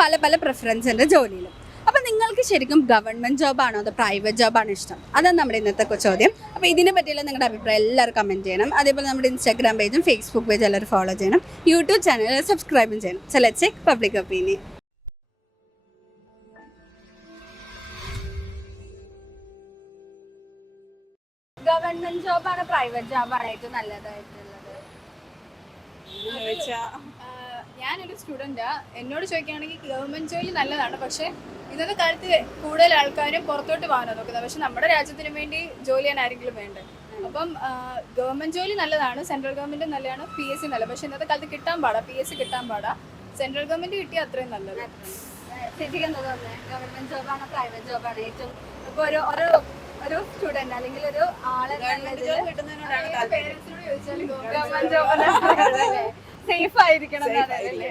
പല പല പ്രിഫറൻസ് ഉണ്ട് ജോലിയിലും. അപ്പോൾ നിങ്ങൾക്ക് ശരിക്കും ഗവൺമെൻറ് ജോബാണോ അതോ പ്രൈവറ്റ് ജോബാണോ ഇഷ്ടം? അതാണ് നമ്മുടെ ഇന്നത്തെ ചോദ്യം. അപ്പോൾ ഇതിനെ പറ്റിയുള്ള നിങ്ങളുടെ അഭിപ്രായം എല്ലാവരും കമൻറ്റ് ചെയ്യണം. അതേപോലെ നമ്മുടെ ഇൻസ്റ്റാഗ്രാം പേജും ഫേസ്ബുക്ക് പേജും എല്ലാവരും ഫോളോ ചെയ്യണം. യൂട്യൂബ് ചാനൽ സബ്സ്ക്രൈബും ചെയ്യണം. So let's check public opinion. Government ജോബാണോ പ്രൈവറ്റ് ജോബാണോ ഏറ്റവും നല്ലതായിട്ടുള്ളത്? ഞാനൊരു സ്റ്റുഡൻറ്റാ. എന്നോട് ചോദിക്കുകയാണെങ്കിൽ ഗവൺമെൻറ് ജോലി നല്ലതാണ്. പക്ഷേ ഇന്നത്തെ കാലത്ത് കൂടുതൽ ആൾക്കാരും പുറത്തോട്ട് പോകാനാണ് നോക്കുന്നത്. പക്ഷെ നമ്മുടെ രാജ്യത്തിന് വേണ്ടി ജോലി ചെയ്യാൻ ആരെങ്കിലും വേണ്ടേ? അപ്പം ഗവൺമെൻറ് ജോലി നല്ലതാണ്, സെൻട്രൽ ഗവൺമെൻറ് നല്ലതാണ്, PSC നല്ലത്. പക്ഷെ ഇന്നത്തെ കാലത്ത് കിട്ടാൻ പാടാ, PSC കിട്ടാൻ പാടാ. സെൻട്രൽ ഗവൺമെൻറ് കിട്ടിയാൽ അത്രയും നല്ലത്. ഗവൺമെൻറ് ജോബാണോ പ്രൈവറ്റ് ജോബാണോ ഏറ്റവും ഇപ്പോൾ ഒരു സ്റ്റുഡന്റ് അല്ലെങ്കിൽ ഒരു ആളെ പേരൻസിനോട് ചോദിച്ചാൽ ഗവൺമെന്റ് ജോബ് സേഫ് ആയിരിക്കണം എന്നല്ലേ?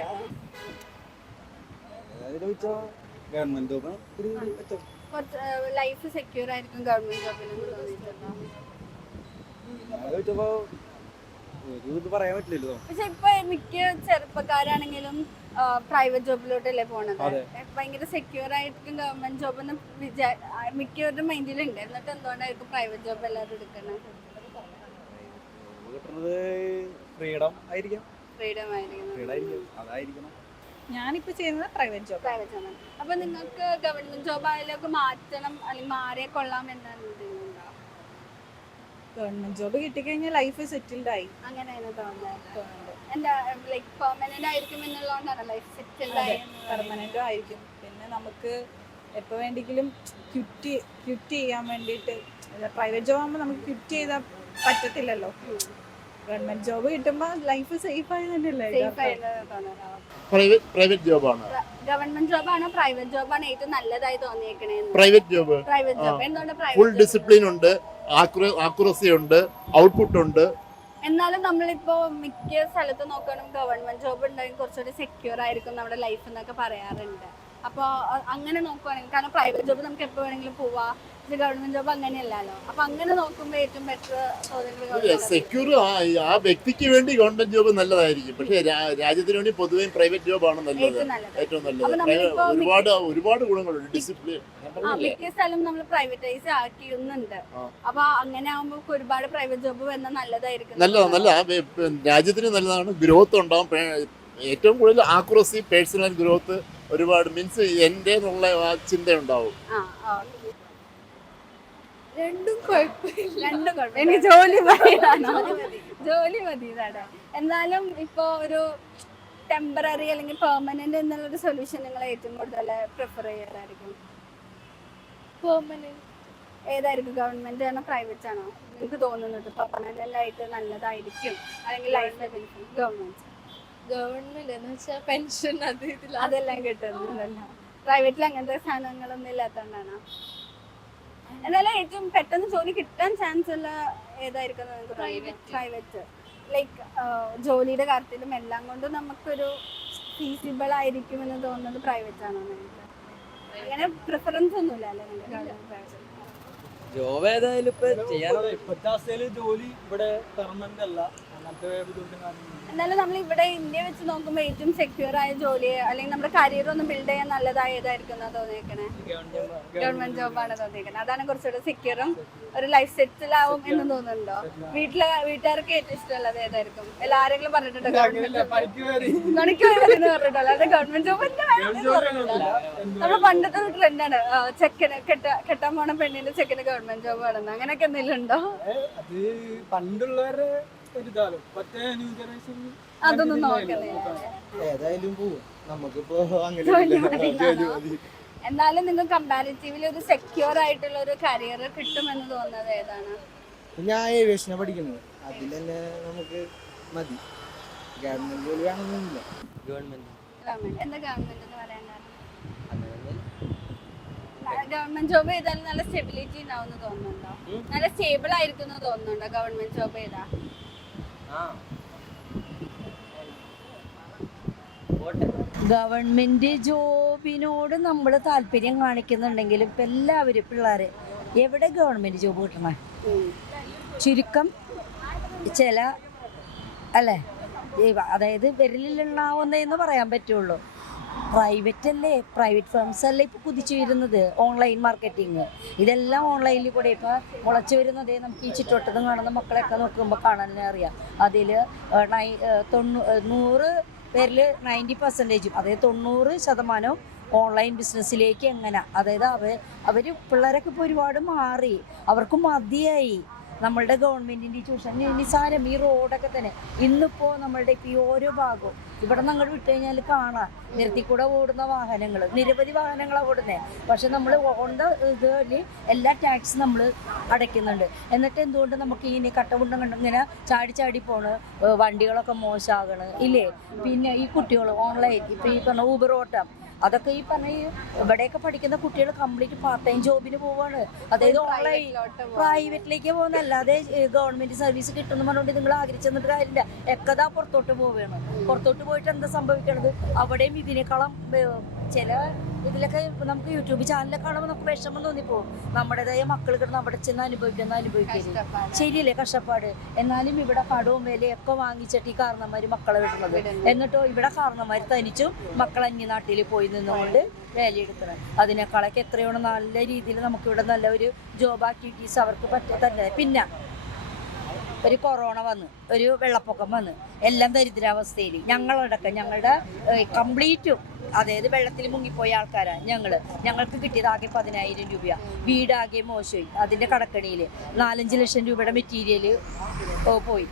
ലൈഫ് സെക്യൂർ ആയിരിക്കും ഗവൺമെന്റ് ജോബിൽ തോന്നിയിട്ടുണ്ടോ? പക്ഷെ ഇപ്പൊ മിക്ക ചെറുപ്പക്കാരാണെങ്കിലും പ്രൈവറ്റ് ജോബിലോട്ടല്ലേ പോണത്. ഭയങ്കര സെക്യൂർ ആയിരിക്കും ഗവൺമെന്റ് ജോബ് എന്ന് മിക്കവരുടെ മൈൻഡിലുണ്ട്. എന്നിട്ട് എന്തുകൊണ്ടായിരിക്കും പ്രൈവറ്റ് ജോബ് എല്ലാവരും എടുക്കുന്നത്? ഫ്രീഡം ആയിരിക്കും. ഞാനിപ്പോ ചെയ്യുന്നത് പ്രൈവറ്റ് ജോബ്. അപ്പൊ നിങ്ങൾക്ക് ഗവൺമെന്റ് ജോബ് ആയാലൊക്കെ മാറ്റണം അല്ലെങ്കിൽ മാറിയെ കൊള്ളാം എന്നാണ് ഗവൺമെന്റ് ജോബ് കിട്ടിക്കഴിഞ്ഞാൽ ലൈഫ് സെറ്റിൽഡ് ആയി അങ്ങനെയാണ് തോന്നുന്നത്. എന്താ ലൈക്ക് പെർമനന്റ് ആയിരിക്കും എന്നുള്ളതുകൊണ്ടാണ് ലൈഫ് സെറ്റിൽഡ് ആയി. പെർമനന്റും ആയിരിക്കും. പിന്നെ നമുക്ക് എപ്പോൾ വേണ്ടെങ്കിലും ക്വിറ്റ് ചെയ്യാൻ വേണ്ടിയിട്ട്. പ്രൈവറ്റ് ജോബ് ആകുമ്പോൾ നമുക്ക് ക്വിറ്റ് ചെയ്താൽ പറ്റത്തില്ലല്ലോ. ഗവൺമെന്റ് ജോബ് കിട്ടുമ്പോൾ ലൈഫ് സേഫ് ആയി തന്നെയല്ലേ? പ്രൈവറ്റ് ജോബാണ്. ഗവൺമെന്റ് ജോബാണോ പ്രൈവറ്റ് ജോബാണോ ഏറ്റവും നല്ലതായി തോന്നിയേക്കണേ? Private job. എന്തുകൊണ്ട്? ഫുൾ ഡിസിപ്ലിൻ ഉണ്ട്, ആക്യുറസി ഉണ്ട്, ഔട്ട്പുട്ട് ഉണ്ട്. എന്നാലും നമ്മളിപ്പോ മിക്ക സ്ഥലത്ത് നോക്കുകയാണെങ്കിൽ ഗവൺമെന്റ് ജോബ് ഉണ്ടെങ്കിൽ കുറച്ചുകൂടി സെക്യൂർ ആയിരിക്കും നമ്മുടെ ലൈഫ് എന്നൊക്കെ പറയാറുണ്ട്. അപ്പോൾ അങ്ങനെ നോക്കുവാണെങ്കിൽ, കാരണം പ്രൈവറ്റ് ജോബ് നമുക്ക് എപ്പോൾ വേണമെങ്കിലും പോവാം, പക്ഷെ ഗവൺമെന്റ് ജോബ് അങ്ങനെയല്ലല്ലോ. അപ്പൊ അങ്ങനെ നോക്കുമ്പോൾ ഏറ്റവും ബെറ്റർ തോന്നുന്നത് സെക്യൂർ ആ വ്യക്തിക്ക് വേണ്ടി ഗവൺമെന്റ് ജോബ് നല്ലതായിരിക്കും. പക്ഷേ രാജ്യത്തിന് വേണ്ടി പൊതുവെ പ്രൈവറ്റ് ജോബാണ് നല്ലത്, ഏറ്റവും നല്ലത്. ഒരുപാട് ഗുണങ്ങളുണ്ട്. ഡിസിപ്ലിൻ മിക്ക സ്ഥലം നമ്മൾ പ്രൈവറ്റൈസ് ആക്കിയിരുന്നുണ്ട്. അപ്പൊ അങ്ങനെ ആകുമ്പോൾ ഒരുപാട് പ്രൈവറ്റ് ജോബ് വന്നാൽ നല്ലതായിരിക്കും. നല്ലതാണ്, രാജ്യത്തിന് നല്ലതാണ്. ഗ്രോത്ത് ഉണ്ടാവും. ഏറ്റവും കൂടുതൽ ആക്യുറസി, പേഴ്സണൽ ഗ്രോത്ത് ഒരുപാട് മീൻസ് എൻ്റെ എന്നുള്ള ആ ചിന്ത ഉണ്ടാവും. രണ്ടും കുഴപ്പമില്ല. എനിക്ക് ജോലി മതി ഇതാണ്. എന്നാലും ഇപ്പൊ ഒരു ടെമ്പററി അല്ലെങ്കിൽ പെർമനന്റ് എന്നുള്ളൊരു സൊല്യൂഷൻ നിങ്ങൾ ഏറ്റവും കൂടുതൽ പ്രിഫർ ചെയ്യാറായിരിക്കും? പെർമനന്റ് ഏതായിരിക്കും? ഗവൺമെന്റ് ആണോ പ്രൈവറ്റ് ആണോ നിങ്ങൾക്ക് തോന്നുന്നത് പെർമനന്റ് ആയിട്ട് നല്ലതായിരിക്കും അല്ലെങ്കിൽ ലൈഫ് ഗവൺമെന്റ് എന്ന് വെച്ചാൽ പെൻഷൻ അതെല്ലാം കിട്ടുന്നുണ്ടല്ലോ. പ്രൈവറ്റിൽ അങ്ങനത്തെ സാധനങ്ങളൊന്നും ഇല്ലാത്തതുകൊണ്ടാണോ? എന്നാലും ഏറ്റവും പെട്ടെന്ന് ജോലി കിട്ടാൻ ചാൻസ് ഉള്ള ഏതായിരിക്കും നിങ്ങൾക്ക്? പ്രൈവറ്റ് ലൈക്ക് ജോലിയുടെ കാര്യത്തിലും എല്ലാം കൊണ്ടും നമുക്കൊരു ഫീസിബിൾ ആയിരിക്കും എന്ന് തോന്നുന്നത് പ്രൈവറ്റ് ആണോ? അങ്ങനെ പ്രിഫറൻസ് ഒന്നുമില്ല അല്ലേ? ജോബ് ഏതായാലും ഇപ്പോഴത്തെ അവസ്ഥയിൽ ജോലി ഇവിടെ പെർമനന്റ് അല്ല. എന്നാലും നമ്മൾ ഇവിടെ ഇന്ത്യ വെച്ച് നോക്കുമ്പോൾ ഏറ്റവും സെക്യൂർ ആയ ജോലി അല്ലെങ്കിൽ നമ്മുടെ കരിയർ ഒന്ന് ബിൽഡ് ചെയ്യാൻ നല്ലതായ ഏതായിരിക്കും തോന്നിയേക്കണേ? ഗവൺമെന്റ് ജോബാണ് തോന്നിയേക്കണേ. അതാണ് കുറച്ചുകൂടെ സെക്യൂറും ഒരു ലൈഫ് സെറ്റിൽ ആവും എന്ന് തോന്നുന്നുണ്ടോ? വീട്ടുകാർക്ക് ഏറ്റവും ഇഷ്ടമുള്ളത് ഏതായിരിക്കും? എല്ലാരെങ്കിലും പറഞ്ഞിട്ടുണ്ടോ ഗവൺമെന്റ് പണിക്ക് വരുമെന്ന് പറഞ്ഞിട്ടുണ്ടോ? അല്ലാതെ ഗവൺമെന്റ് ജോബ് നമ്മുടെ പണ്ടത്തെ ഒരു ട്രെൻഡാണ് ചെക്കന് കെട്ടാൻ പോണ പെണ്ണിന്റെ ചെക്കന് ഗവൺമെന്റ് ജോബ് ആണെന്ന്. അങ്ങനെയൊക്കെ എന്തെങ്കിലും ഉണ്ടോ? അതൊന്നും നോക്കുന്നില്ല. എന്നാലും നിങ്ങൾ കമ്പാരിറ്റീവ്ലി ഒരു സെക്യൂർ ആയിട്ടുള്ള ഒരു കരിയർ കിട്ടുമെന്ന് തോന്നുന്നത് ഏതാണ്? ഞാൻ ഏവിയേഷനാണ് പഠിക്കുന്നത്. അതിൽ തന്നെ നമുക്ക് മതി. ഗവൺമെന്റ് ജോലി വേണമെന്നില്ല. എന്താ ഗവൺമെന്റ് എന്ന് പറയാൻ കാരണം? ഗവൺമെന്റ് ജോബ് ചെയ്താൽ നല്ല സ്റ്റെബിലിറ്റി ഉണ്ടാവും തോന്നുന്നുണ്ടോ? നല്ല സ്റ്റേബിൾ ആയിരിക്കും തോന്നുന്നുണ്ടോ ഗവൺമെന്റ് ജോബ് ചെയ്താ? ഗവൺമെന്റ് ജോബിനോട് നമ്മൾ താല്പര്യം കാണിക്കുന്നുണ്ടെങ്കിലും ഇപ്പം എല്ലാവരും പിള്ളേർ എവിടെ ഗവൺമെന്റ് ജോബ് കിട്ടണേ? ചുരുക്കം ചില അല്ലേ, അതായത് വിരലിലുണ്ടാവുന്നതെന്ന് പറയാൻ പറ്റുള്ളൂ. പ്രൈവറ്റ് അല്ലേ, പ്രൈവറ്റ് ഫേംസ് അല്ലേ ഇപ്പോൾ കുതിച്ചു വരുന്നത്, ഓൺലൈൻ മാർക്കറ്റിംഗ് ഇതെല്ലാം ഓൺലൈനിൽ കൂടെ ഇപ്പോൾ മുളച്ചു വരുന്നത്. നമുക്ക് ഈ ചുറ്റുവട്ടത്തും കാണുന്ന മക്കളെയൊക്കെ നോക്കുമ്പോൾ കാണാൻ അറിയാം. അതിൽ 100 പേരിൽ 90% അതായത് 90% ഓൺലൈൻ ബിസിനസ്സിലേക്ക് എങ്ങനെ, അതായത് അവർ പിള്ളേരൊക്കെ ഇപ്പോൾ ഒരുപാട് മാറി, അവർക്ക് മതിയായി നമ്മളുടെ ഗവൺമെൻറ്റിൻ്റെ ചൂഷണം. നിസാരം ഈ റോഡൊക്കെ തന്നെ ഇന്നിപ്പോൾ നമ്മളുടെ ഇപ്പോൾ ഈ ഓരോ ഭാഗവും ഇവിടെ നിന്ന് അങ്ങോട്ട് വിട്ട് കഴിഞ്ഞാൽ കാണാം നിർത്തിക്കൂടെ ഓടുന്ന വാഹനങ്ങൾ, നിരവധി വാഹനങ്ങളാണ് ഓടുന്നത്. പക്ഷെ നമ്മൾ ഓണ്ട ഇതിൽ എല്ലാ ടാക്സും നമ്മൾ അടയ്ക്കുന്നുണ്ട്. എന്നിട്ട് എന്തുകൊണ്ട് നമുക്ക് ഇനി കട്ടമുണ്ടം കണ്ട് ഇങ്ങനെ ചാടി പോണ് വണ്ടികളൊക്കെ മോശമാകണ് ഇല്ലേ? പിന്നെ ഈ കുട്ടികൾ ഓൺലൈൻ ഇപ്പോൾ ഈ പറഞ്ഞ ഊബർ ഓട്ടം, അതൊക്കെ ഈ പറഞ്ഞ ഇവിടെയൊക്കെ പഠിക്കുന്ന കുട്ടികൾ കംപ്ലീറ്റ് പാർട്ട് ടൈം ജോബിന് പോവാണ്. അതായത് ഓൺലൈൻ പ്രൈവറ്റിലേക്ക് പോകുന്ന, അല്ലാതെ ഗവൺമെന്റ് സർവീസ് കിട്ടുമെന്ന് പറഞ്ഞുകൊണ്ട് നിങ്ങൾ ആഗ്രഹിച്ചെന്നിട്ട് കാര്യമില്ല. എക്കതാ പുറത്തോട്ട് പോവുകയാണ്. പുറത്തോട്ട് പോയിട്ട് എന്താ സംഭവിക്കണത്? അവിടെയും ഇതിനേക്കാളും ചില ഇതിലൊക്കെ നമുക്ക് യൂട്യൂബ് ചാനലൊക്കെ കാണുമ്പോൾ നമുക്ക് വിഷമം തോന്നിപ്പോകും. നമ്മുടേതായ മക്കൾ കിടന്ന് അവിടെ ചെന്ന് അനുഭവിക്കരുത്. ശരിയല്ലേ കഷ്ടപ്പാട്? എന്നാലും ഇവിടെ കടവും വിലയൊക്കെ വാങ്ങിച്ചിട്ട് ഈ കാരണന്മാർ മക്കളെ വിടുന്നത്. എന്നിട്ടോ ഇവിടെ കാരണന്മാർ തനിച്ചും മക്കൾ അന്യനാട്ടിൽ പോയി നിന്നുകൊണ്ട് വേലയെടുക്കണം. അതിനേക്കാളൊക്കെ എത്രയോ നല്ല രീതിയിൽ നമുക്കിവിടെ നല്ല ഒരു ജോബ് ആക്ടിവിറ്റീസ് അവർക്ക് തന്നെ. പിന്നെ ഒരു കൊറോണ വന്ന്, ഒരു വെള്ളപ്പൊക്കം വന്ന്, എല്ലാം ദരിദ്രാവസ്ഥയിൽ ഞങ്ങളുടെ കംപ്ലീറ്റും, അതായത് വെള്ളത്തിൽ മുങ്ങിപ്പോയ ആൾക്കാരാണ് ഞങ്ങൾക്ക് കിട്ടിയത് ആകെ 10,000 രൂപയാണ്. വീടാകെ മോശമായി, അതിൻ്റെ കടക്കണിയിൽ 4-5 ലക്ഷം രൂപയുടെ മെറ്റീരിയൽ പോയി.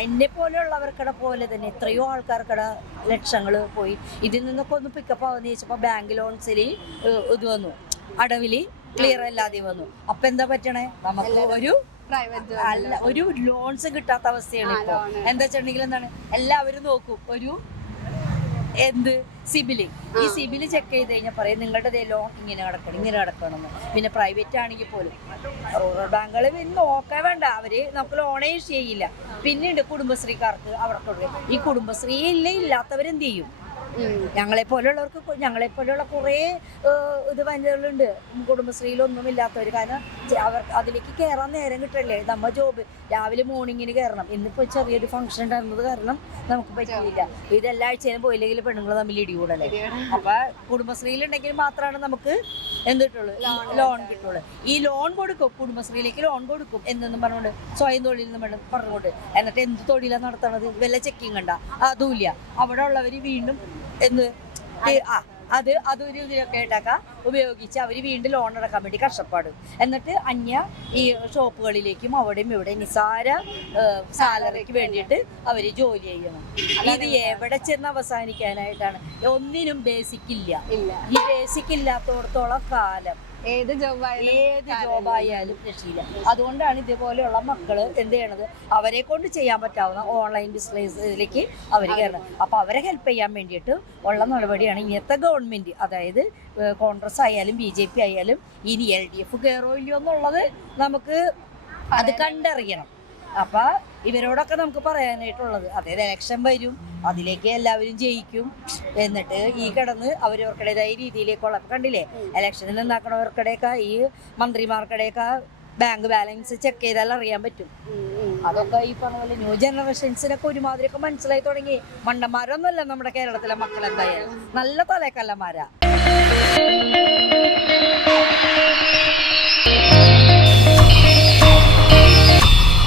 എന്നെ പോലെയുള്ളവർക്കടെ പോലെ തന്നെ എത്രയോ ആൾക്കാർക്കടെ ലക്ഷങ്ങൾ പോയി. ഇതിൽ നിന്നൊക്കെ ഒന്ന് പിക്കപ്പ് ആവുന്ന ചോദിച്ചപ്പോൾ ബാങ്ക് ലോൺസിൽ ഇത് വന്നു, അടവിൽ ക്ലിയർ അല്ലാതെ വന്നു. അപ്പം എന്താ പറ്റണേ? നമുക്ക് ഒരു ലോൺസ് കിട്ടാത്ത അവസ്ഥയാണ് ഇപ്പോൾ. എന്താ വെച്ചിട്ടുണ്ടെങ്കിൽ എന്താണ്, എല്ലാവരും നോക്കും ഒരു സിബില്. ഈ സിബില് ചെക്ക് ചെയ്ത് കഴിഞ്ഞാൽ പറയും നിങ്ങളുടെ ലോൺ ഇങ്ങനെ കിടക്കണമെന്ന്. പിന്നെ പ്രൈവറ്റ് ആണെങ്കിൽ പോലും റൂറൽ ബാങ്കുകൾ പിന്നെ നോക്കാൻ വേണ്ട, അവര് നമുക്ക് ലോണേ ഇഷ്യൂ ചെയ്യില്ല. പിന്നീട് കുടുംബശ്രീക്കാർക്ക് അവർക്ക് ഈ കുടുംബശ്രീ ഇല്ലാത്തവരെന്ത് ചെയ്യും? ഞങ്ങളെ പോലെയുള്ള കുറേ ഇത് വനിതകളുണ്ട് കുടുംബശ്രീയിലൊന്നും ഇല്ലാത്തവർ. കാരണം അതിലേക്ക് കയറാൻ നേരം കിട്ടല്ലേ. നമ്മ ജോബ് രാവിലെ മോർണിംഗിന് കയറണം. ഇന്നിപ്പോൾ ചെറിയൊരു ഫംഗ്ഷൻ ഉണ്ടായിരുന്നത് കാരണം നമുക്ക് പറ്റിയില്ല. ഇതെല്ലാ ആഴ്ചയിലും പോയില്ലെങ്കിൽ പെണ്ണുങ്ങൾ തമ്മിൽ ഇടികൂടല്ലേ. അപ്പൊ കുടുംബശ്രീയിലുണ്ടെങ്കിൽ മാത്രമാണ് നമുക്ക് എന്ത് കിട്ടുള്ളൂ, ലോൺ കിട്ടുള്ളൂ. ഈ ലോൺ കൊടുക്കും, കുടുംബശ്രീയിലേക്ക് ലോൺ കൊടുക്കും എന്നും പറഞ്ഞുകൊണ്ട്, സ്വയം തൊഴിൽ എന്ന് പറഞ്ഞുകൊണ്ട്. എന്നിട്ട് എന്ത് തൊഴിലാണ് നടത്തണത്? വല്ല ചെക്കിങ് കണ്ട അതുമില്ല. അവിടെ ഉള്ളവർ വീണ്ടും അതൊരു ഇതിലൊക്കെ ആയിട്ടൊക്കെ ഉപയോഗിച്ച് അവർ വീണ്ടും ലോൺ അടക്കാൻ വേണ്ടി കഷ്ടപ്പാടും. എന്നിട്ട് ഈ ഷോപ്പുകളിലേക്കും അവിടെയും ഇവിടെ നിസാര സാലറിക്ക് വേണ്ടിയിട്ട് അവർ ജോലി ചെയ്യണം. ഇത് എവിടെ ചെന്ന് അവസാനിക്കാനായിട്ടാണ്? ഒന്നിനും ബേസിക് ഇല്ല. ഈ ബേസിക് ഇല്ലാത്തടത്തോളം കാലം ഏത് ജോബായാലും രക്ഷയില്ല. അതുകൊണ്ടാണ് ഇതുപോലെയുള്ള മക്കള് എന്ത് ചെയ്യണത്, അവരെ കൊണ്ട് ചെയ്യാൻ പറ്റാവുന്ന ഓൺലൈൻ ബിസിനസ്സിലേക്ക് അവർ കയറണം. അപ്പൊ അവരെ ഹെൽപ്പ് ചെയ്യാൻ വേണ്ടിയിട്ട് ഉള്ള നടപടിയാണ് ഇന്നത്തെ ഗവൺമെന്റ്. അതായത് കോൺഗ്രസ് ആയാലും BJP ആയാലും ഇനി LDF കയറോ ഇല്ലയോ എന്നുള്ളത് നമുക്ക് അത് കണ്ടറിയണം. അപ്പൊ ഇവരോടൊക്കെ നമുക്ക് പറയാനായിട്ടുള്ളത്, അതായത് ഇലക്ഷൻ വരും, അതിലേക്ക് എല്ലാവരും ജയിക്കും. എന്നിട്ട് ഈ കിടന്ന് അവരവർക്കടേതായ രീതിയിലേക്കുള്ള കണ്ടില്ലേ, ഇലക്ഷനിൽ നിന്നാക്കണവർക്കടെയൊക്കെ ഈ മന്ത്രിമാർക്കടെയൊക്കെ ബാങ്ക് ബാലൻസ് ചെക്ക് ചെയ്താൽ അറിയാൻ പറ്റും. അതൊക്കെ ഈ പറഞ്ഞ പോലെ ന്യൂ ജനറേഷൻസിനൊക്കെ ഒരുമാതിരിയൊക്കെ മനസ്സിലായി തുടങ്ങി. മണ്ടന്മാരൊന്നുമല്ല നമ്മുടെ കേരളത്തിലെ മക്കൾ, എന്തായാലും നല്ല തലേക്കല്ലന്മാരാ.